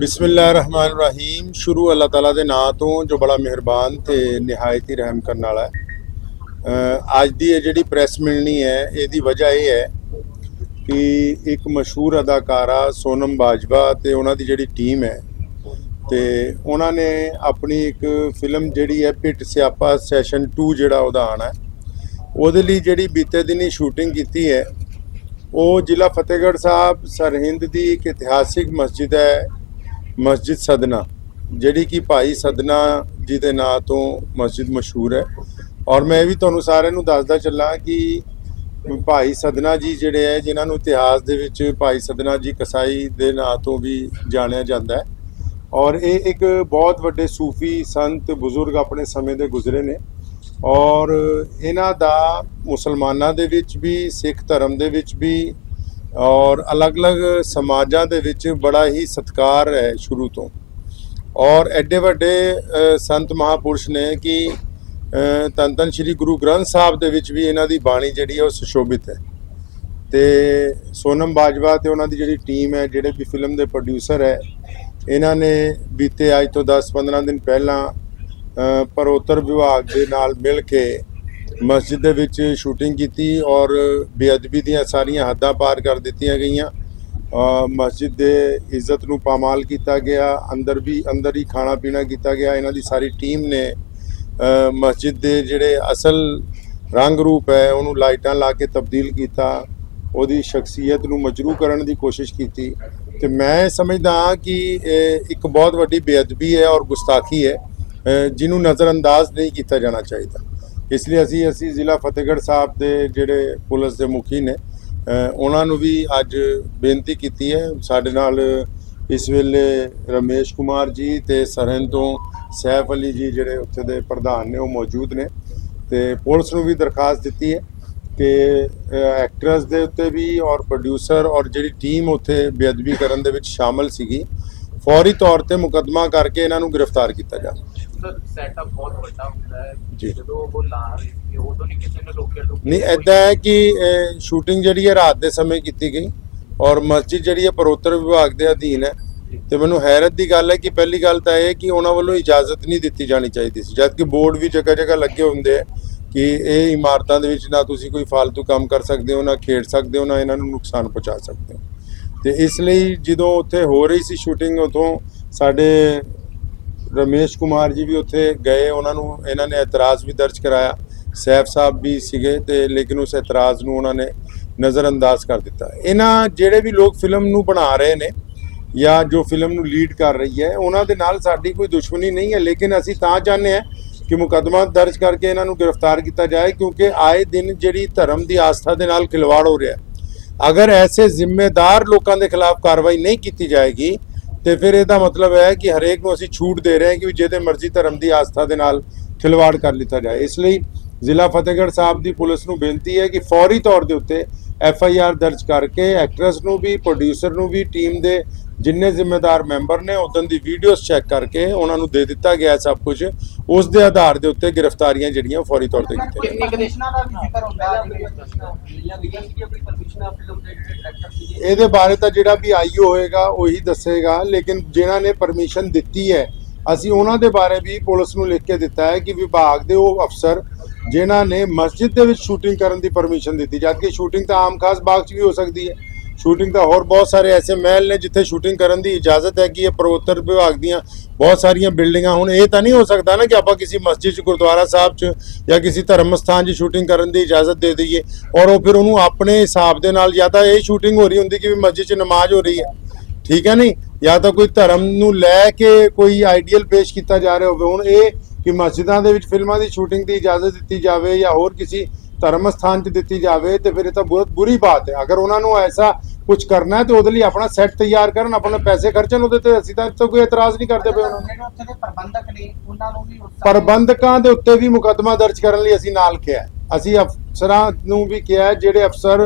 ਬਿਸਮਿਲ੍ਲਾਹਿਰ ਰਹਿਮਾਨ ਰਹੀਮ ਸ਼ੁਰੂ ਅੱਲਾਹ ਤਾਲਾ ਦੇ ਨਾਂ ਤੋਂ ਜੋ ਬੜਾ ਮਿਹਰਬਾਨ ਤੇ ਨਿਹਾਇਤ ਹੀ ਰਹਿਮ ਕਰਨ ਵਾਲਾ ਹੈ ਅੱਜ ਦੀ ਇਹ ਜਿਹੜੀ ਪ੍ਰੈਸ ਮਿਲਣੀ ਹੈ ਇਹਦੀ ਵਜ੍ਹਾ ਇਹ ਹੈ ਕਿ ਇੱਕ ਮਸ਼ਹੂਰ ਅਦਾਕਾਰਾ ਸੋਨਮ ਬਾਜਵਾ ਤੇ ਉਹਨਾਂ ਦੀ ਜਿਹੜੀ ਟੀਮ ਹੈ ਤੇ ਉਹਨਾਂ ਨੇ ਆਪਣੀ ਇੱਕ ਫਿਲਮ ਜਿਹੜੀ ਹੈ ਪਿੱਟ ਸਿਆਪਾ ਸੈਸ਼ਨ 2 ਜਿਹੜਾ ਉਹਦਾ ਆਣਾ ਉਹਦੇ ਲਈ ਜਿਹੜੀ ਬੀਤੇ ਦਿਨੀ ਸ਼ੂਟਿੰਗ ਕੀਤੀ ਹੈ ਉਹ ਜ਼ਿਲ੍ਹਾ ਫਤਿਹਗੜ੍ਹ ਸਾਹਿਬ ਸਰਹਿੰਦ ਦੀ ਇੱਕ ਇਤਿਹਾਸਿਕ ਮਸਜਿਦ ਹੈ ਮਸਜਿਦ ਸਦਨਾ ਜਿਹੜੀ ਕਿ ਭਾਈ ਸਦਨਾ ਜੀ ਦੇ ਨਾਂ ਤੋਂ ਮਸਜਿਦ ਮਸ਼ਹੂਰ ਹੈ ਔਰ ਮੈਂ ਵੀ ਤੁਹਾਨੂੰ ਸਾਰਿਆਂ ਨੂੰ ਦੱਸਦਾ ਚੱਲਾਂ ਕਿ ਭਾਈ ਸਦਨਾ ਜੀ ਜਿਹੜੇ ਹੈ ਜਿਨ੍ਹਾਂ ਨੂੰ ਇਤਿਹਾਸ ਦੇ ਵਿੱਚ ਭਾਈ ਸਦਨਾ ਜੀ ਕਸਾਈ ਦੇ ਨਾਂ ਤੋਂ ਵੀ ਜਾਣਿਆ ਜਾਂਦਾ ਹੈ ਔਰ ਇਹ ਇੱਕ ਬਹੁਤ ਵੱਡੇ ਸੂਫੀ ਸੰਤ ਬਜ਼ੁਰਗ ਆਪਣੇ ਸਮੇਂ ਦੇ ਗੁਜ਼ਰੇ ਨੇ ਔਰ ਇਹਨਾਂ ਦਾ ਮੁਸਲਮਾਨਾਂ ਦੇ ਵਿੱਚ ਵੀ ਸਿੱਖ ਧਰਮ ਦੇ ਵਿੱਚ ਵੀ ਔਰ ਅਲੱਗ-ਅਲੱਗ ਸਮਾਜਾਂ ਦੇ ਵਿੱਚ ਬੜਾ ਹੀ ਸਤਕਾਰ ਹੈ ਸ਼ੁਰੂ ਤੋਂ ਔਰ ਐਡੇ ਵੱਡੇ ਸੰਤ ਮਹਾਪੁਰਸ਼ ਨੇ ਕਿ ਤਨਤਨ ਸ੍ਰੀ ਗੁਰੂ ਗ੍ਰੰਥ ਸਾਹਿਬ ਦੇ ਵਿੱਚ ਵੀ ਇਹਨਾਂ ਦੀ ਬਾਣੀ ਜਿਹੜੀ ਹੈ ਉਹ ਸੁਸ਼ੋਭਿਤ ਹੈ ਤੇ ਸੋਨਮ ਬਾਜਵਾ ਤੇ ਉਹਨਾਂ ਦੀ ਜਿਹੜੀ ਟੀਮ ਹੈ ਜਿਹੜੇ ਵੀ ਫਿਲਮ ਦੇ ਪ੍ਰੋਡਿਊਸਰ ਹੈ ਇਹਨਾਂ ਨੇ ਬੀਤੇ ਅੱਜ ਤੋਂ 10-15 ਦਿਨ ਪਹਿਲਾਂ ਪਰੋਤਰ ਵਿਭਾਗ ਦੇ ਨਾਲ ਮਿਲ ਕੇ ਮਸਜਿਦ ਦੇ ਵਿੱਚ ਸ਼ੂਟਿੰਗ ਕੀਤੀ ਔਰ ਬੇਅਦਬੀ ਦੀਆਂ ਸਾਰੀਆਂ ਹੱਦਾਂ ਪਾਰ ਕਰ ਦਿੱਤੀਆਂ ਗਈਆਂ ਮਸਜਿਦ ਦੇ ਇੱਜ਼ਤ ਨੂੰ ਪਾਮਾਲ ਕੀਤਾ ਗਿਆ ਅੰਦਰ ਵੀ ਅੰਦਰ ਹੀ ਖਾਣਾ ਪੀਣਾ ਕੀਤਾ ਗਿਆ ਇਹਨਾਂ ਦੀ ਸਾਰੀ ਟੀਮ ਨੇ ਮਸਜਿਦ ਦੇ ਜਿਹੜੇ ਅਸਲ ਰੰਗ ਰੂਪ ਹੈ ਉਹਨੂੰ ਲਾਈਟਾਂ ਲਾ ਕੇ ਤਬਦੀਲ ਕੀਤਾ ਉਹਦੀ ਸ਼ਖਸੀਅਤ ਨੂੰ ਮਜਰੂ ਕਰਨ ਦੀ ਕੋਸ਼ਿਸ਼ ਕੀਤੀ ਤੇ ਮੈਂ ਸਮਝਦਾ ਹਾਂ ਕਿ ਇੱਕ ਬਹੁਤ ਵੱਡੀ ਬੇਅਦਬੀ ਹੈ ਔਰ ਗੁਸਤਾਖੀ ਹੈ ਜਿਹਨੂੰ ਨਜ਼ਰਅੰਦਾਜ਼ ਨਹੀਂ ਕੀਤਾ ਜਾਣਾ ਚਾਹੀਦਾ ਇਸ ਲਈ ਅਸੀਂ ਅਸੀਂ ਜ਼ਿਲ੍ਹਾ ਫਤਿਹਗੜ੍ਹ ਸਾਹਿਬ ਦੇ ਜਿਹੜੇ ਪੁਲਿਸ ਦੇ ਮੁਖੀ ਨੇ ਉਹਨਾਂ ਨੂੰ ਵੀ ਅੱਜ ਬੇਨਤੀ ਕੀਤੀ ਹੈ ਸਾਡੇ ਨਾਲ ਇਸ ਵੇਲੇ ਰਮੇਸ਼ ਕੁਮਾਰ ਜੀ ਤੇ ਸਰਹੰਦ ਤੋਂ ਸੈਫ ਅਲੀ ਜੀ ਜਿਹੜੇ ਉੱਥੇ ਦੇ ਪ੍ਰਧਾਨ ਨੇ ਉਹ ਮੌਜੂਦ ਨੇ ਤੇ ਪੁਲਿਸ ਨੂੰ ਵੀ ਦਰਖਾਸਤ ਦਿੱਤੀ ਹੈ ਕਿ ਐਕਟਰਸ ਦੇ ਉੱਤੇ ਵੀ ਔਰ ਪ੍ਰੋਡਿਊਸਰ ਔਰ ਜਿਹੜੀ ਟੀਮ ਉੱਥੇ ਬੇਅਦਬੀ ਕਰਨ ਦੇ ਵਿੱਚ ਸ਼ਾਮਲ ਸੀਗੀ ਫੌਰੀ ਤੌਰ ਤੇ ਮੁਕਦਮਾ ਕਰਕੇ ਇਹਨਾਂ ਨੂੰ ਗ੍ਰਿਫਤਾਰ ਕੀਤਾ ਜਾਵੇ ਸੈਟਅਪ ਬਹੁਤ ਵੱਡਾ ਹੁੰਦਾ ਹੈ ਜਦੋਂ ਉਹ ਲਾ ਰਹੇ ਸੀ ਉਦੋਂ ਨਹੀਂ ਕਿਸੇ ਨੇ ਰੋਕਿਆ ਨਹੀਂ ਐਦਾਂ ਹੈ ਕਿ ਸ਼ੂਟਿੰਗ ਜਿਹੜੀ ਹੈ ਰਾਤ ਦੇ ਸਮੇਂ ਕੀਤੀ ਗਈ ਔਰ ਮਸਜਿਦ ਜਿਹੜੀ ਹੈ ਪਰੋਤਰ ਵਿਭਾਗ ਦੇ ਅਧੀਨ ਹੈ ਤੇ ਮੈਨੂੰ ਹੈਰਤ ਦੀ ਗੱਲ ਹੈ ਕਿ ਪਹਿਲੀ ਗੱਲ ਤਾਂ ਇਹ ਹੈ ਕਿ ਉਹਨਾਂ ਵੱਲੋਂ ਇਜਾਜ਼ਤ ਨਹੀਂ ਦਿੱਤੀ ਜਾਣੀ ਚਾਹੀਦੀ ਸੀ ਜਦ ਕਿ ਬੋਰਡ ਵੀ ਜਗ੍ਹਾ ਜਗ੍ਹਾ ਲੱਗੇ ਹੁੰਦੇ ਹੈ ਕਿ ਇਹ ਇਮਾਰਤਾਂ ਦੇ ਵਿੱਚ ਨਾ ਤੁਸੀਂ ਕੋਈ ਫालतू ਕੰਮ ਕਰ ਸਕਦੇ ਹੋ ਨਾ ਖੇਡ ਸਕਦੇ ਹੋ ਨਾ ਇਹਨਾਂ ਨੂੰ ਨੁਕਸਾਨ ਪਹੁੰਚਾ ਸਕਦੇ ਹੋ ਤੇ ਇਸ ਲਈ ਜਦੋਂ ਉੱਥੇ ਹੋ ਰਹੀ ਸੀ ਸ਼ੂਟਿੰਗ ਉਦੋਂ ਸਾਡੇ ਰਮੇਸ਼ ਕੁਮਾਰ ਜੀ ਵੀ ਉੱਥੇ ਗਏ ਉਹਨਾਂ ਨੂੰ ਇਹਨਾਂ ਨੇ ਇਤਰਾਜ਼ ਵੀ ਦਰਜ ਕਰਾਇਆ ਸੈਫ ਸਾਹਿਬ ਵੀ ਸੀਗੇ ਤੇ ਲੇਕਿਨ ਉਸ ਇਤਰਾਜ਼ ਨੂੰ ਉਹਨਾਂ ਨੇ ਨਜ਼ਰ ਅੰਦਾਜ਼ ਕਰ ਦਿੱਤਾ ਇਹਨਾਂ ਜਿਹੜੇ ਵੀ ਲੋਕ ਫਿਲਮ ਨੂੰ ਬਣਾ ਰਹੇ ਨੇ ਜਾਂ ਜੋ ਫਿਲਮ ਨੂੰ ਲੀਡ ਕਰ ਰਹੀ ਹੈ ਉਹਨਾਂ ਦੇ ਨਾਲ ਸਾਡੀ ਕੋਈ ਦੁਸ਼ਮਣੀ ਨਹੀਂ ਹੈ ਲੇਕਿਨ ਅਸੀਂ ਤਾਂ ਚਾਹੁੰਦੇ ਹਾਂ ਕਿ ਮੁਕਦਮਾ ਦਰਜ ਕਰਕੇ ਇਹਨਾਂ ਨੂੰ ਗ੍ਰਿਫਤਾਰ ਕੀਤਾ ਜਾਏ ਕਿਉਂਕਿ ਆਏ ਦਿਨ ਜਿਹੜੀ ਧਰਮ ਦੀ ਆਸਥਾ ਦੇ ਨਾਲ ਖਿਲਵਾੜ ਹੋ ਰਿਹਾ ਅਗਰ ਐਸੇ ਜ਼ਿੰਮੇਦਾਰ ਲੋਕਾਂ ਦੇ ਖਿਲਾਫ ਕਾਰਵਾਈ ਨਹੀਂ ਕੀਤੀ ਜਾਏਗੀ ਤੇ ਫਿਰ ਇਹਦਾ ਮਤਲਬ ਹੈ ਕਿ ਹਰੇਕ ਨੂੰ ਅਸੀਂ ਛੂਟ ਦੇ ਰਹੇ ਹਾਂ ਕਿ ਜਿਹਦੇ ਮਰਜ਼ੀ ਧਰਮ ਦੀ ਆਸਥਾ ਦੇ ਨਾਲ ਖਿਲਵਾੜ ਕਰ ਲਿੱਤਾ ਜਾਏ ਇਸ ਲਈ ਜ਼ਿਲ੍ਹਾ ਫਤਿਹਗੜ੍ਹ ਸਾਹਿਬ ਦੀ ਪੁਲਿਸ ਨੂੰ ਬੇਨਤੀ ਹੈ ਕਿ ਫੌਰੀ ਤੌਰ ਦੇ ਉੱਤੇ ਐਫ ਆਈ ਆਰ ਦਰਜ ਕਰਕੇ ਐਕਟਰਸ ਨੂੰ ਵੀ ਪ੍ਰੋਡਿਊਸਰ ਨੂੰ ਵੀ ਟੀਮ ਦੇ ਜਿੰਨੇ ਜ਼ਿੰਮੇਦਾਰ ਮੈਂਬਰ ਨੇ ਉਦੋਂ ਦੀ ਵੀਡੀਓਜ਼ ਚੈੱਕ ਕਰਕੇ ਉਹਨਾਂ ਨੂੰ ਦੇ ਦਿੱਤਾ ਗਿਆ ਸਭ ਕੁਝ ਉਸ ਦੇ ਆਧਾਰ ਦੇ ਉੱਤੇ ਗ੍ਰਿਫਤਾਰੀਆਂ ਜਿਹੜੀਆਂ ਫੌਰੀ ਤੌਰ ਤੇ ਕੀਤੀਆਂ ਇਹਦੇ ਬਾਰੇ ਤਾਂ ਜਿਹੜਾ ਵੀ ਆਈਓ ਹੋਏਗਾ ਉਹੀ ਦੱਸੇਗਾ ਲੇਕਿਨ ਜਿਨ੍ਹਾਂ ਨੇ ਪਰਮਿਸ਼ਨ ਦਿੱਤੀ ਹੈ ਅਸੀਂ ਉਹਨਾਂ ਦੇ ਬਾਰੇ ਵੀ ਪੁਲਿਸ ਨੂੰ ਲਿਖ ਕੇ ਦਿੱਤਾ ਹੈ ਕਿ ਵਿਭਾਗ ਦੇ ਉਹ ਅਫਸਰ ਜਿਨ੍ਹਾਂ ਨੇ ਮਸਜਿਦ ਦੇ ਵਿੱਚ ਸ਼ੂਟਿੰਗ ਕਰਨ ਦੀ ਪਰਮਿਸ਼ਨ ਦਿੱਤੀ ਜਦਕਿ ਸ਼ੂਟਿੰਗ ਤਾਂ ਆਮ ਖਾਸ ਬਾਗ 'ਚ ਵੀ ਹੋ ਸਕਦੀ ਹੈ ਸ਼ੂਟਿੰਗ ਦਾ ਹੋਰ ਬਹੁਤ ਸਾਰੇ ਐਸੇ ਮਹਿਲ ਨੇ ਜਿੱਥੇ ਸ਼ੂਟਿੰਗ ਕਰਨ ਦੀ ਇਜਾਜ਼ਤ ਹੈ ਕਿ ਇਹ ਪ੍ਰੋਤਰ ਵਿਭਾਗ ਦੀਆਂ ਬਹੁਤ ਸਾਰੀਆਂ ਬਿਲਡਿੰਗਾਂ ਹੁਣ ਇਹ ਤਾਂ ਨਹੀਂ ਹੋ ਸਕਦਾ ਨਾ ਕਿ ਆਪਾਂ ਕਿਸੇ ਮਸਜਿਦ 'ਚ ਗੁਰਦੁਆਰਾ ਸਾਹਿਬ 'ਚ ਜਾਂ ਕਿਸੇ ਧਰਮ ਸਥਾਨ 'ਚ ਸ਼ੂਟਿੰਗ ਕਰਨ ਦੀ ਇਜਾਜ਼ਤ ਦੇ ਦਈਏ ਔਰ ਉਹ ਫਿਰ ਉਹਨੂੰ ਆਪਣੇ ਹਿਸਾਬ ਦੇ ਨਾਲ ਜਾਂ ਤਾਂ ਇਹ ਸ਼ੂਟਿੰਗ ਹੋ ਰਹੀ ਹੁੰਦੀ ਕਿ ਵੀ ਮਸਜਿਦ 'ਚ ਨਮਾਜ਼ ਹੋ ਰਹੀ ਹੈ ਠੀਕ ਹੈ ਨਹੀਂ ਜਾਂ ਤਾਂ ਕੋਈ ਧਰਮ ਨੂੰ ਲੈ ਕੇ ਕੋਈ ਆਈਡੀਅਲ ਪੇਸ਼ ਕੀਤਾ ਜਾ ਰਿਹਾ ਹੋਵੇ ਹੁਣ ਇਹ ਕਿ ਮਸਜਿਦਾਂ ਦੇ ਵਿੱਚ ਫਿਲਮਾਂ ਦੀ ਸ਼ੂਟਿੰਗ ਦੀ ਇਜਾਜ਼ਤ ਦਿੱਤੀ ਜਾਵੇ ਜਾਂ ਹੋਰ ਕਿਸੇ ਧਰਮ ਸਥਾਨ 'ਚ ਦਿੱਤੀ ਜਾਵੇ ਤੇ ਫਿਰ ਇਹ ਤਾਂ ਬਹੁਤ ਬੁਰੀ ਬਾਤ ਹੈ ਅਗਰ ਉਹਨਾਂ ਨੂੰ ਐਸਾ ਕੁਝ ਕਰਨਾ ਹੈ ਤੇ ਉਹਦੇ ਲਈ ਆਪਣਾ ਸੈੱਟ ਤਿਆਰ ਕਰਨ ਆਪਣੇ ਪੈਸੇ ਖਰਚਣ ਉਹਦੇ ਤੇ ਅਸੀਂ ਤਾਂ ਕੋਈ ਇਤਰਾਜ਼ ਨਹੀਂ ਕਰਦੇ ਪਏ ਉਹਨਾਂ ਨੂੰ ਉੱਥੇ ਦੇ ਪ੍ਰਬੰਧਕ ਨੇ ਉਹਨਾਂ ਨੂੰ ਵੀ ਪ੍ਰਬੰਧਕਾਂ ਦੇ ਉੱਤੇ ਵੀ ਮੁਕੱਦਮਾ ਦਰਜ ਕਰਨ ਲਈ ਅਸੀਂ ਨਾਲ ਕਿਹਾ ਅਸੀਂ ਅਫਸਰਾਂ ਨੂੰ ਵੀ ਕਿਹਾ ਜਿਹੜੇ ਅਫਸਰ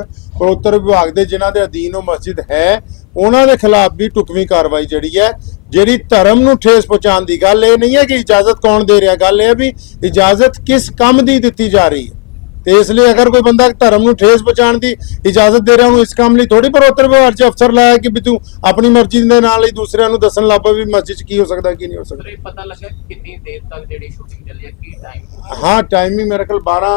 ਉੱਤਰ ਵਿਭਾਗ ਦੇ ਜਿਨ੍ਹਾਂ ਦੇ ਅਧੀਨ ਉਹ ਮਸਜਿਦ ਹੈ ਉਹਨਾਂ ਦੇ ਖਿਲਾਫ ਵੀ ਟੁਕਵੀਂ ਕਾਰਵਾਈ ਜਿਹੜੀ ਹੈ ਜਿਹੜੀ ਧਰਮ ਨੂੰ ਠੇਸ ਪਹੁੰਚਾਉਣ ਦੀ ਗੱਲ ਇਹ ਨਹੀਂ ਹੈ ਕਿ ਇਜਾਜ਼ਤ ਕੌਣ ਦੇ ਰਿਹਾ ਗੱਲ ਇਹ ਹੈ ਵੀ ਇਜਾਜ਼ਤ ਕਿਸ ਕੰਮ ਦੀ ਦਿੱਤੀ ਜਾ ਰਹੀ ਹੈ ਤੇ ਇਸ ਲਈ ਅਗਰ ਕੋਈ ਬੰਦਾ ਧਰਮ ਨੂੰ ਠੇਸ ਪਹੁੰਚਾਉਣ ਦੀ ਇਜਾਜ਼ਤ ਦੇ ਰਿਹਾ ਉਹਨੂੰ ਇਸ ਕੰਮ ਲਈ ਥੋੜੀ ਪਰ ਉੱਤਰ ਵਿਵਹਾਰ 'ਚ ਅਫਸਰ ਲਾਇਆ ਕਿ ਵੀ ਤੂੰ ਆਪਣੀ ਮਰਜ਼ੀ ਦੇ ਨਾਲ ਹੀ ਦੂਸਰਿਆਂ ਨੂੰ ਦੱਸਣ ਲੱਗ ਪਵੇ ਵੀ ਮਸਜਿਦ 'ਚ ਕੀ ਹੋ ਸਕਦਾ ਕੀ ਨਹੀਂ ਹੋ ਸਕਦਾ ਪਤਾ ਲੱਗਾ ਕਿੰਨੀ ਦੇਰ ਤੱਕ ਜਿਹੜੀ ਸ਼ੂਟਿੰਗ ਚੱਲੀ ਹੈ ਕੀ ਟਾਈਮ ਹਾਂ ਟਾਈਮ ਹੀ ਮੇਰੇ ਕੋਲ 12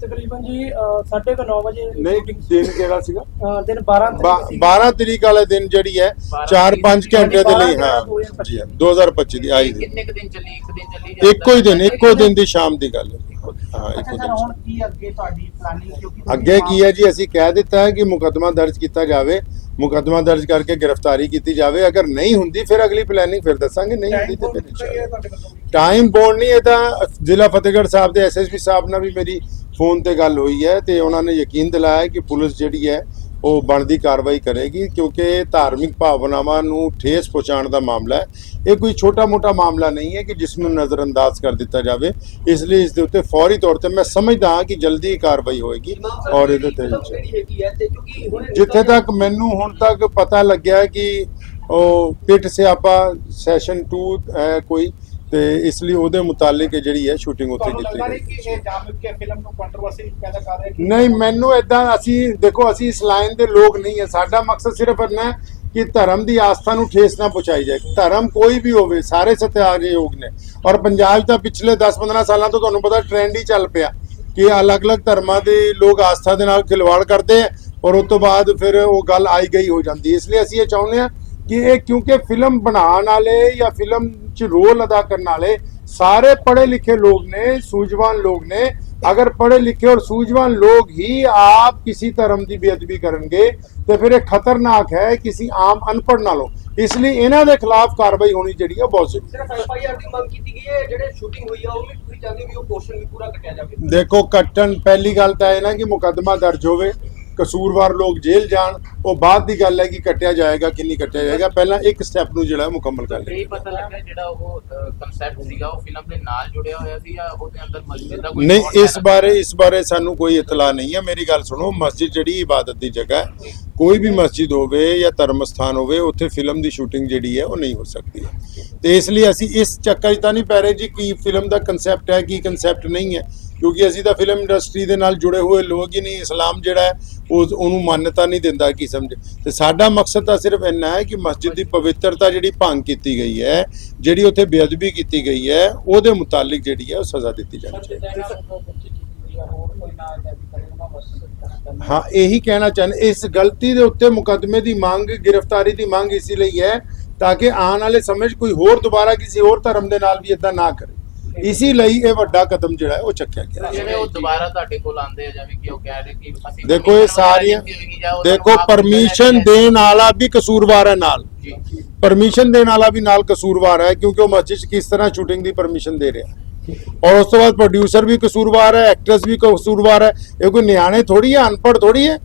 ਤਕਰੀਬਨ ਜੀ 9:30 ਵਜੇ ਨਹੀਂ ਦਿਨ ਕਿਹੜਾ ਸੀਗਾ ਦਿਨ 12 12 ਤਰੀਕ ਵਾਲੇ ਦਿਨ ਜਿਹੜੀ ਹੈ 4-5 ਘੰਟੇ ਦੇ ਲਈ ਹਾਂ ਜੀ 2025 ਦੀ ਆਈ ਕਿੰਨੇ ਦਿਨ ਚੱਲੀ ਇੱਕ ਦਿਨ ਚੱਲੀ ਇੱਕੋ ਹੀ ਦਿਨ ਇੱਕੋ ਦਿਨ ਦੀ ਸ਼ਾਮ ਦੀ ਗੱਲ ਹੈ ਹਾਂ ਇੱਕੋ ਦਿਨ ਹੁਣ ਕੀ ਅੱਗੇ ਤੁਹਾਡੀ ਪਲਾਨਿੰਗ ਕਿਉਂਕਿ ਅੱਗੇ ਕੀ ਹੈ ਜੀ ਅਸੀਂ ਕਹਿ ਦਿੱਤਾ ਹੈ ਕਿ ਮੁਕਦਮਾ ਦਰਜ ਕੀਤਾ ਜਾਵੇ ਮੁਕਦਮਾ ਦਰਜ ਕਰਕੇ ਗ੍ਰਿਫਤਾਰੀ ਕੀਤੀ ਜਾਵੇ ਅਗਰ ਨਹੀਂ ਹੁੰਦੀ ਫਿਰ ਅਗਲੀ ਪਲੈਨਿੰਗ ਫਿਰ ਦੱਸਾਂਗੇ ਨਹੀਂ ਹੁੰਦੀ ਤੇ ਫਿਰ ਟਾਈਮ ਬੋਰਡ ਨਹੀਂ ਇਹ ਤਾਂ ਜ਼ਿਲ੍ਹਾ ਫਤਿਹਗੜ੍ਹ ਸਾਹਿਬ ਦੇ ਐਸਐਸਪੀ ਸਾਹਿਬ ਨਾਲ ਵੀ ਮੇਰੀ ਫੋਨ ਤੇ ਗੱਲ ਹੋਈ ਹੈ ਤੇ ਉਹਨਾਂ ਨੇ ਯਕੀਨ ਦਿਲਾਇਆ ਕਿ ਪੁਲਿਸ ਜਿਹੜੀ ਹੈ ਉਹ ਬਣਦੀ ਕਾਰਵਾਈ ਕਰੇਗੀ ਕਿਉਂਕਿ ਧਾਰਮਿਕ ਭਾਵਨਾਵਾਂ ਨੂੰ ਠੇਸ ਪਹੁੰਚਾਉਣ ਦਾ ਮਾਮਲਾ ਹੈ ਇਹ ਕੋਈ ਛੋਟਾ-ਮੋਟਾ ਮਾਮਲਾ ਨਹੀਂ ਹੈ ਕਿ ਜਿਸ ਨੂੰ ਨਜ਼ਰਅੰਦਾਜ਼ ਕਰ ਦਿੱਤਾ ਜਾਵੇ ਇਸ ਲਈ ਇਸ ਦੇ ਉੱਤੇ ਫੌਰੀ ਤੌਰ ਤੇ ਮੈਂ ਸਮਝਦਾ ਹਾਂ ਕਿ ਜਲਦੀ ਕਾਰਵਾਈ ਹੋਏਗੀ ਔਰ ਇਹਦੇ ਤੇ ਜਿੱਥੇ ਤੱਕ ਮੈਨੂੰ ਹੁਣ ਤੱਕ ਪਤਾ ਲੱਗਿਆ ਕਿ ਉਹ ਪਿੱਟ ਸੇ ਆਪਾ ਸੈਸ਼ਨ 2 ਹੈ ਕੋਈ ਤੇ ਇਸ ਲਈ ਉਹਦੇ ਮੁਤਾਲਿਕ ਜਿਹੜੀ ਹੈ ਸ਼ੂਟਿੰਗ ਉੱਥੇ ਕੀਤੀ ਗਈ ਕਿ ਇਹ ਕੇ ਫਿਲਮ ਨੂੰ ਕੰਟਰੋਵਰਸੀ ਪੈਦਾ ਕਰ ਨਹੀਂ ਮੈਨੂੰ ਇਦਾਂ ਅਸੀਂ ਦੇਖੋ ਅਸੀਂ ਇਸ ਲਾਈਨ ਦੇ ਲੋਕ ਨਹੀਂ ਹੈ ਸਾਡਾ ਮਕਸਦ ਸਿਰਫ ਇਹ ਹੈ ਕਿ ਧਰਮ ਦੀ ਆਸਥਾ ਨੂੰ ਠੇਸ ਨਾ ਪਹੁੰਚਾਈ ਜਾਏ ਧਰਮ ਕੋਈ ਵੀ ਹੋਵੇ ਸਾਰੇ ਯੋਗ ਨੇ ਔਰ ਪੰਜਾਬ ਦਾ ਪਿਛਲੇ 10-15 ਸਾਲਾਂ ਤੋਂ ਤੁਹਾਨੂੰ ਪਤਾ ਟ੍ਰੈਂਡ ਹੀ ਚੱਲ ਪਿਆ ਕਿ ਅਲੱਗ-ਅਲੱਗ ਧਰਮਾਂ ਦੇ ਲੋਕ ਆਸਥਾ ਦੇ ਨਾਲ ਖਿਲਵਾੜ ਕਰਦੇ ਔਰ ਉਸ ਤੋਂ ਬਾਅਦ ਫਿਰ ਉਹ ਗੱਲ ਆਈ ਗਈ ਹੋ ਜਾਂਦੀ ਇਸ ਲਈ ਅਸੀਂ ਇਹ ਚਾਹੁੰਦੇ ਆ ਕਿ ਇਹ ਕਿਉਂਕਿ ਫਿਲਮ ਬਣਾਉਣ ਵਾਲੇ ਜਾਂ ਫਿਲਮ 'ਚ ਰੋਲ ਅਦਾ ਕਰਨ ਵਾਲੇ ਸਾਰੇ ਪੜ੍ਹੇ ਲਿਖੇ ਲੋਕ ਨੇ ਸੂਝਵਾਨ ਲੋਕ ਨੇ ਅਗਰ ਪੜ੍ਹੇ ਲਿਖੇ ਔਰ ਸੂਝਵਾਨ ਲੋਕ ਹੀ ਆਪ ਕਿਸੇ ਧਰਮ ਦੀ ਬੇਅਦਬੀ ਕਰਨਗੇ ਤੇ ਫਿਰ ਇਹ ਖਤਰਨਾਕ ਹੈ ਕਿਸੇ ਆਮ ਅਨਪੜ੍ਹ ਨਾਲੋਂ ਇਸ ਲਈ ਇਹਨਾਂ ਦੇ ਖਿਲਾਫ ਕਾਰਵਾਈ ਹੋਣੀ ਜਿਹੜੀ ਹੈ ਬਹੁਤ ਜ਼ਰੂਰੀ ਸਿਰਫ ਆਰ ਦੀ ਮੰਗ ਕੀਤੀ ਗਈ ਹੈ ਜਿਹੜੇ ਸ਼ੂਟਿੰਗ ਹੋਈ ਆ ਉਹ ਵੀ ਪੂਰੀ ਵੀ ਉਹ ਪੋਰਸ਼ਨ ਵੀ ਪੂਰਾ ਕੱਟਿਆ ਜਾਵੇ ਦੇਖੋ ਕੱਟਣ ਪਹਿਲੀ ਗੱਲ ਤਾਂ ਇਹ ਨਾ ਕਿ ਮੁਕੱਦਮਾ ਦਰਜ ਹੋਵੇ ਕਸੂਰਵਾਰ ਲੋਕ ਜੇਲ੍ਹ ਜਾਣ ਉਹ ਬਾਅਦ ਦੀ ਗੱਲ ਹੈ ਕਿ ਕੱਟਿਆ ਜਾਏਗਾ ਕਿੰਨੀ ਕੱਟਿਆ ਜਾਏਗਾ ਪਹਿਲਾਂ ਇੱਕ ਸਟੈਪ ਨੂੰ ਜਿਹੜਾ ਮੁਕੰਮਲ ਕਰ ਲਿਆ ਪਤਾ ਲੱਗਾ ਜਿਹੜਾ ਉਹ ਕਨਸੈਪਟ ਸੀਗਾ ਉਹ ਫਿਲਮ ਦੇ ਨਾਲ ਜੁੜਿਆ ਹੋਇਆ ਸੀ ਜਾਂ ਉਹਦੇ ਅੰਦਰ ਮਸਜਿਦ ਦਾ ਕੋਈ ਨਹੀਂ ਇਸ ਬਾਰੇ ਇਸ ਬਾਰੇ ਸਾਨੂੰ ਕੋਈ ਇਤਲਾ ਨਹੀਂ ਹੈ ਮੇਰੀ ਗੱਲ ਸੁਣੋ ਮਸਜਿਦ ਜਿਹੜੀ ਇਬਾਦਤ ਦੀ ਜਗ੍ਹਾ ਹੈ ਕੋਈ ਵੀ ਮਸਜਿਦ ਹੋਵੇ ਜਾਂ ਧਰਮ ਸਥਾਨ ਹੋਵੇ ਉੱਥੇ ਫਿਲਮ ਦੀ ਸ਼ੂਟਿੰਗ ਜਿਹੜੀ ਹੈ ਉਹ ਨਹੀਂ ਹੋ ਸਕਦੀ ਤੇ ਇਸ ਲਈ ਅਸੀਂ ਇਸ ਚੱਕਰ 'ਚ ਤਾਂ ਨਹੀਂ ਪੈ ਰਹੇ ਜੀ ਕੀ ਫਿਲਮ ਦਾ ਕਨਸੈਪਟ ਹੈ ਕੀ ਕਨਸੈਪਟ ਨਹੀਂ ਹੈ ਕਿਉਂਕਿ ਅਸੀਂ ਤਾਂ ਫਿਲਮ ਇੰਡਸਟਰੀ ਦੇ ਨਾਲ ਜੁੜੇ ਹੋਏ ਲੋਕ ਹੀ ਨਹੀਂ ਇਸਲਾਮ ਜਿਹੜਾ ਉਹ ਉਹਨੂੰ ਮਾਨਤਾ ਨਹੀਂ ਦਿੰਦਾ ਕਿ ਸਮਝ ਤੇ ਸਾਡਾ ਮਕਸਦ ਤਾਂ ਸਿਰਫ ਇੰਨਾ ਹੈ ਕਿ ਮਸਜਿਦ ਦੀ ਪਵਿੱਤਰਤਾ ਜਿਹੜੀ ਭੰਗ ਕੀਤੀ ਗਈ ਹੈ ਜਿਹੜੀ ਉੱਥੇ ਬੇਅਦਬੀ ਕੀਤੀ ਗਈ ਹੈ ਉਹਦੇ ਮੁਤਾਲਿਕ ਜਿਹੜੀ ਹੈ ਉਹ ਸਜ਼ਾ ਦਿੱਤੀ ਜਾਣੀ ਚਾਹੀਦੀ ਹਾਂ ਇਹੀ ਕਹਿਣਾ ਚਾਹੁੰਦੇ ਇਸ ਗਲਤੀ ਦੇ ਉੱਤੇ ਮੁਕਦਮੇ ਦੀ ਮੰਗ ਗ੍ਰਿਫਤਾਰੀ ਦੀ ਮੰਗ ਇਸੇ ਲਈ ਹੈ ਤਾਂ ਕਿ ਆਉਣ ਵਾਲੇ ਸਮੇਂ 'ਚ ਕੋਈ ਹੋਰ ਦੁਬਾਰਾ ਕਿਸੇ ਹੋਰ ਧਰਮ ਦੇ ਨਾਲ ਵੀ ਇਦਾਂ ਨਾ ਕਰੇ ਇਸੇ ਲਈ ਇਹ ਵੱਡਾ ਕਦਮ ਜਿਹੜਾ ਹੈ ਉਹ ਚੱਕਿਆ ਗਿਆ ਜਿਵੇਂ ਉਹ ਦੁਬਾਰਾ ਤੁਹਾਡੇ ਕੋਲ ਆਂਦੇ ਆ ਜਿਵੇਂ ਕਿ ਉਹ ਕਹਿ ਰਹੇ ਕਿ ਅਸੀਂ ਦੇਖੋ ਇਹ ਸਾਰੀਆਂ ਦੇਖੋ ਪਰਮਿਸ਼ਨ ਦੇਣ ਵਾਲਾ ਵੀ ਕਸੂਰਵਾਰ ਹੈ ਨਾਲ ਪਰਮਿਸ਼ਨ ਦੇਣ ਵਾਲਾ ਵੀ ਨਾਲ ਕਸੂਰਵਾਰ ਹੈ ਕਿਉਂਕਿ ਉਹ ਮਸਜਿਦ ਕਿਸ ਤਰ੍ਹਾਂ ਸ਼ੂਟਿੰਗ ਦੀ ਪਰਮਿਸ਼ਨ ਦੇ ਰਿਹਾ ਔਰ ਉਸ ਤੋਂ ਬਾਅਦ ਪ੍ਰੋਡਿਊਸਰ ਵੀ ਕਸੂਰਵਾਰ ਹੈ ਐਕਟਰਸ ਵੀ ਕਸੂਰਵਾਰ ਹੈ ਇਹ ਕੋਈ ਨਿਆਣੇ ਥੋੜੀ ਹੈ ਅਨਪੜ੍ਹ ਥੋੜੀ ਹੈ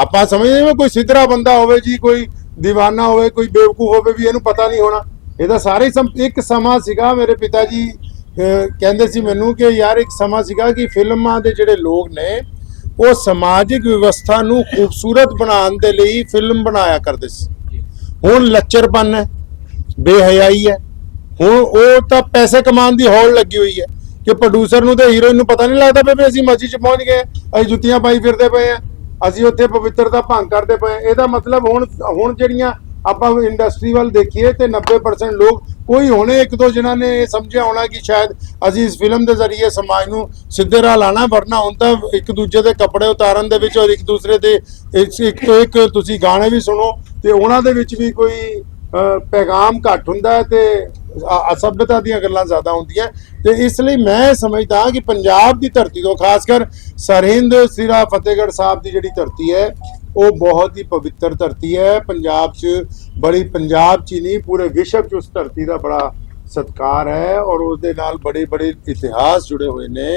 ਆਪਾਂ ਸਮਝਦੇ ਹਾਂ ਕੋਈ ਸਿੱਧਰਾ ਬੰਦਾ ਹੋਵੇ ਜੀ ਕੋਈ دیਵਾਨਾ ਹੋਵੇ ਕੋਈ ਬੇਵਕੂਫ ਹੋਵੇ ਵੀ ਇਹਨੂੰ ਪਤਾ ਨਹੀਂ ਹੋਣਾ ਇਹਦਾ ਸਾਰੇ ਇੱਕ ਸਮਾਂ ਸੀਗਾ ਮੇਰੇ ਪਿਤਾ ਜੀ ਕਹਿੰਦੇ ਸੀ ਮੈਨੂੰ ਕਿ ਯਾਰ ਇੱਕ ਸਮਾਂ ਸੀਗਾ ਕਿ ਫਿਲਮਾਂ ਦੇ ਜਿਹੜੇ ਲੋਕ ਨੇ ਉਹ ਸਮਾਜਿਕ ਵਿਵਸਥਾ ਨੂੰ ਖੂਬਸੂਰਤ ਬਣਾਉਣ ਦੇ ਲਈ ਫਿਲਮ ਬਣਾਇਆ ਕਰਦੇ ਸੀ ਹੁਣ ਲੱਚਰਪਨ ਹੈ ਬੇਹਯਾਈ ਹੈ ਹੁਣ ਉਹ ਤਾਂ ਪੈਸੇ ਕਮਾਉਣ ਦੀ ਹੌਲ ਲੱਗੀ ਹੋਈ ਹੈ ਕਿ ਪ੍ਰੋਡਿਊਸਰ ਨੂੰ ਤੇ ਹੀਰੋਇਨ ਨੂੰ ਪਤਾ ਨਹੀਂ ਲੱਗਦਾ ਵੀ ਅਸੀਂ ਮਰਜ਼ੀ 'ਚ ਪਹੁੰਚ ਗਏ ਅਸੀਂ ਜੁੱਤੀਆਂ ਪਾਈ ਫਿਰਦੇ ਪਏ ਆ ਅਸੀਂ ਉੱਥੇ ਪਵਿੱਤਰਤਾ ਭੰਗ ਕਰਦੇ ਪਏ ਇਹਦਾ ਮਤਲਬ ਹੁਣ ਹੁਣ ਜਿਹੜੀਆਂ ਆਪਾਂ ਇੰਡਸਟਰੀ ਵੱਲ ਦੇਖੀਏ ਤੇ 90% ਲੋਕ ਕੋਈ ਹੋਣੇ ਇੱਕ ਦੋ ਜਿਨ੍ਹਾਂ ਨੇ ਇਹ ਸਮਝਿਆ ਹੋਣਾ ਕਿ ਸ਼ਾਇਦ ਅਸੀਂ ਇਸ ਫਿਲਮ ਦੇ ਜ਼ਰੀਏ ਸਮਾਜ ਨੂੰ ਸਿੱਧੇ ਰਾਹ ਲਾਣਾ ਵਰਨਾ ਹੁਣ ਤਾਂ ਇੱਕ ਦੂਜੇ ਦੇ ਕੱਪੜੇ ਉਤਾਰਨ ਦੇ ਵਿੱਚ ਔਰ ਇੱਕ ਦੂਸਰੇ ਦੇ ਇੱਕ ਤੋਂ ਇੱਕ ਤੁਸੀਂ ਗਾਣੇ ਵੀ ਸੁਣੋ ਤੇ ਉਹਨਾਂ ਦੇ ਵਿੱਚ ਵੀ ਕੋਈ ਪੈਗਾਮ ਘੱਟ ਹੁੰਦਾ ਤੇ ਅਸਭਿਅਤਾ ਦੀਆਂ ਗੱਲਾਂ ਜ਼ਿਆਦਾ ਹੁੰਦੀਆਂ ਤੇ ਇਸ ਲਈ ਮੈਂ ਸਮਝਦਾ ਕਿ ਪੰਜਾਬ ਦੀ ਧਰਤੀ ਤੋਂ ਖਾਸ ਕਰ ਸਰਹਿੰਦ ਸਿਰਾ ਫਤਿਹਗੜ੍ਹ ਸਾਹਿਬ ਦੀ ਜਿਹੜੀ ਧਰਤੀ ਹੈ ਉਹ ਬਹੁਤ ਹੀ ਪਵਿੱਤਰ ਧਰਤੀ ਹੈ ਪੰਜਾਬ 'ਚ ਬੜੀ ਪੰਜਾਬ 'ਚ ਨਹੀਂ ਪੂਰੇ ਵਿਸ਼ਵ 'ਚ ਉਸ ਧਰਤੀ ਦਾ ਬੜਾ ਸਤਕਾਰ ਹੈ ਔਰ ਉਸ ਦੇ ਨਾਲ ਬੜੇ ਬੜੇ ਇਤਿਹਾਸ ਜੁੜੇ ਹੋਏ ਨੇ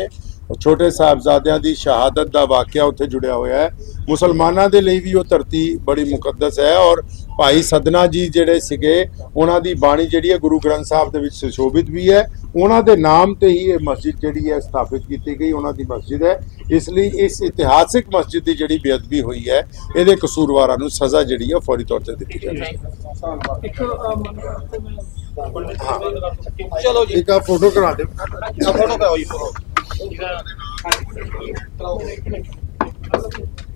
ਛੋਟੇ ਸਾਹਿਬਜ਼ਾਦਿਆਂ ਦੀ ਸ਼ਹਾਦਤ ਦਾ ਵਾਕਿਆ ਉੱਥੇ ਜੁੜਿਆ ਹੋਇਆ ਹੈ ਮੁਸਲਮਾਨਾਂ ਦੇ ਲਈ ਵੀ ਉਹ ਧਰਤੀ ਬੜੀ ਮੁਕੱਦਸ ਹੈ ਔਰ ਭਾਈ ਸਦਨਾ ਜੀ ਜਿਹੜੇ ਸੀਗੇ ਉਹਨਾਂ ਦੀ ਬਾਣੀ ਜਿਹੜੀ ਹੈ ਗੁਰੂ ਗ੍ਰੰਥ ਸਾਹਿਬ ਦੇ ਵਿੱਚ ਸੁਸ਼ੋਭਿਤ ਵੀ ਹੈ ਉਹਨਾਂ ਦੇ ਨਾਮ ਤੇ ਹੀ ਇਹ ਮਸਜਿਦ ਜਿਹੜੀ ਹੈ ਸਥਾਪਿਤ ਕੀਤੀ ਗਈ ਉਹਨਾਂ ਦੀ ਮਸਜਿਦ ਹੈ ਇਸ ਲਈ ਇਸ ਇਤਿਹਾਸਿਕ ਮਸਜਿਦ ਦੀ ਜਿਹੜੀ ਬੇਅਦਬੀ ਹੋਈ ਹੈ ਇਹਦੇ ਕਸੂਰਵਾਰਾਂ ਨੂੰ ਸਜ਼ਾ ਜਿਹੜੀ ਹੈ ਫੌਰੀ ਤੌਰ ਤੇ ਦਿੱਤੀ ਜਾਵੇ ਚਲੋ ਜੀ ਇੱਕ ਫੋਟੋ ਕਰਾ ਦੇ ਫੋਟੋ ਕਰਾਓ ਜੀ ਫੋਟੋ